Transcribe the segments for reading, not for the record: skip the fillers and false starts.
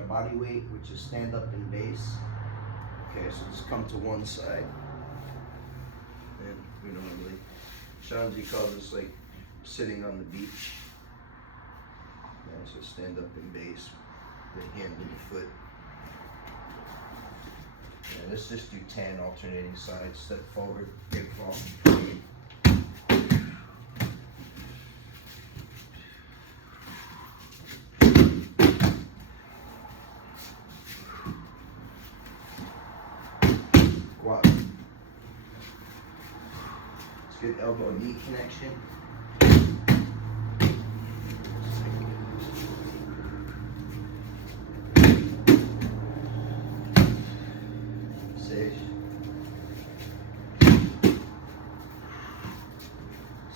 Body weight, which is stand up and base. Okay, so just come to one side. And we normally, Shanzi calls this like sitting on the beach. Okay, so stand up and base, the hand and the foot. Yeah, let's just do 10 alternating sides. Step forward, big fall. Quad. Let's get elbow and knee connection.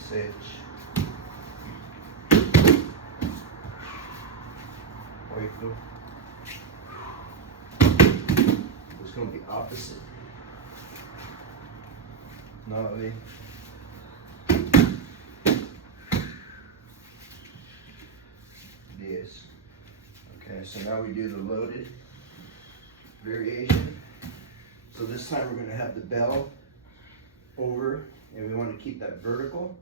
Six. Oito. It's going to be opposite. 9. 10. Okay, so now we do the loaded variation. So this time we're going to have the bell over, and we want to keep that vertical.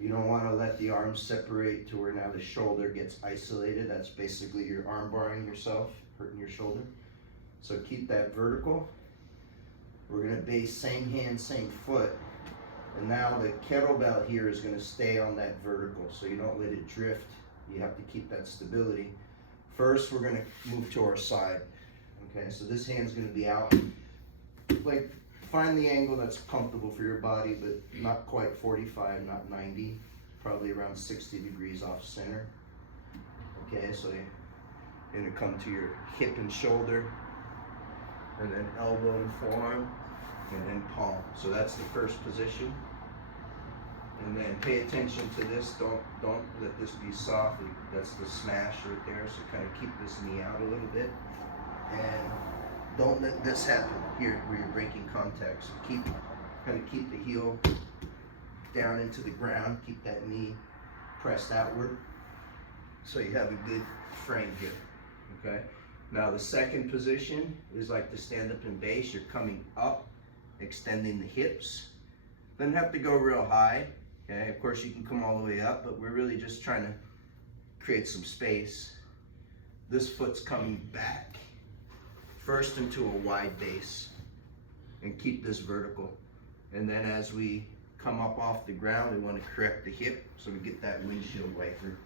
You don't want to let the arms separate to where now the shoulder gets isolated. That's basically your arm barring yourself, hurting your shoulder. So keep that vertical. We're going to base same hand, same foot. And now the kettlebell here is going to stay on that vertical, so you don't let it drift. You have to keep that stability. First, we're going to move to our side. Okay, so this hand's going to be out. Like, find the angle that's comfortable for your body, but not quite 45, not 90, probably around 60 degrees off center. Okay, so you're gonna come to your hip and shoulder, and then elbow and forearm, and then palm. So that's the first position. And then pay attention to this. Don't let this be soft. That's the smash right there. So kind of keep this knee out a little bit, and don't let this happen here where you're breaking contact. So kind of keep the heel down into the ground. Keep that knee pressed outward, so you have a good frame here. Okay. Now the second position is like the stand up and base. You're coming up, extending the hips. Doesn't have to go real high. Okay. Of course you can come all the way up, but we're really just trying to create some space. This foot's coming back first into a wide base, and keep this vertical. And then as we come up off the ground, we want to correct the hip so we get that windshield wiper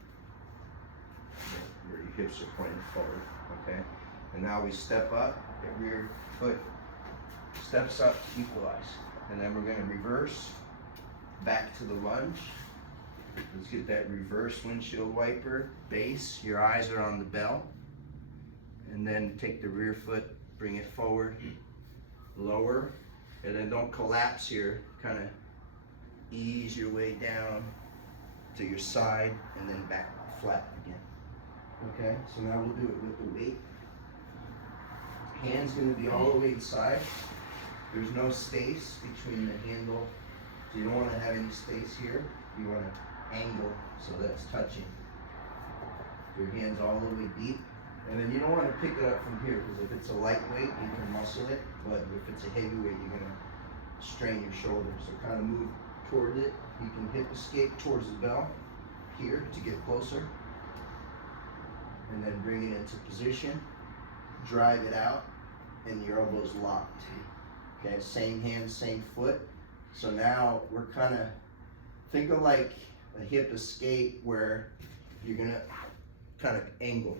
where your hips are pointing forward. Okay. And now we step up, the rear foot steps up, equalize. And then we're going to reverse back to the lunge. Let's get that reverse windshield wiper base. Your eyes are on the bell. And then take the rear foot, bring it forward, lower, and then don't collapse here. Kind of ease your way down to your side and then back flat again. Okay, so now we'll do it with the weight. Hand's going to be all the way inside. There's no space between the handle, so you don't want to have any space here. You want to angle so that it's touching. Your hand's all the way deep. And then you don't want to pick it up from here, because if it's a lightweight, you can muscle it, but if it's a heavyweight, you're going to strain your shoulder. So kind of move toward it. You can hip escape towards the bell here to get closer. And then bring it into position. Drive it out, and your elbow's locked. Okay, same hand, same foot. So now we're kind of, think of like a hip escape where you're going to kind of angle.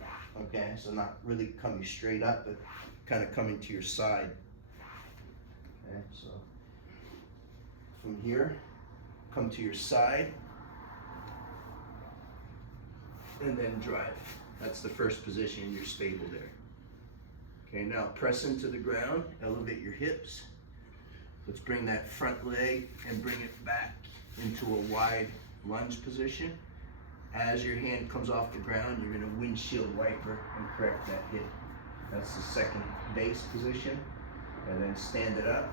Okay, so not really coming straight up, but kind of coming to your side. Okay, so from here, come to your side, and then drive. That's the first position. You're stable there. Okay, now press into the ground, elevate your hips. Let's bring that front leg and bring it back into a wide lunge position. As your hand comes off the ground, you're going to windshield wiper and correct that hip. That's the second base position. And then stand it up.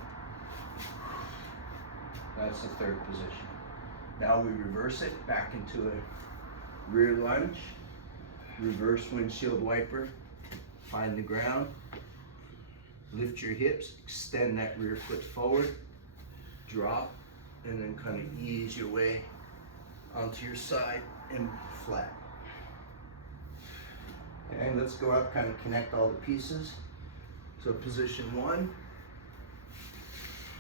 That's the third position. Now we reverse it back into a rear lunge, reverse windshield wiper, find the ground, lift your hips, extend that rear foot forward, drop, and then kind of ease your way onto your side and flat. Okay, let's go up, kind of connect all the pieces. So position 1,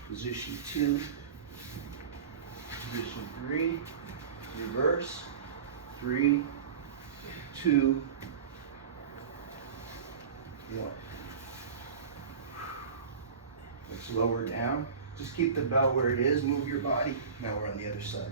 position 2, position 3, reverse, 3, 2, 1. Let's lower down. Just keep the bell where it is, move your body. Now we're on the other side.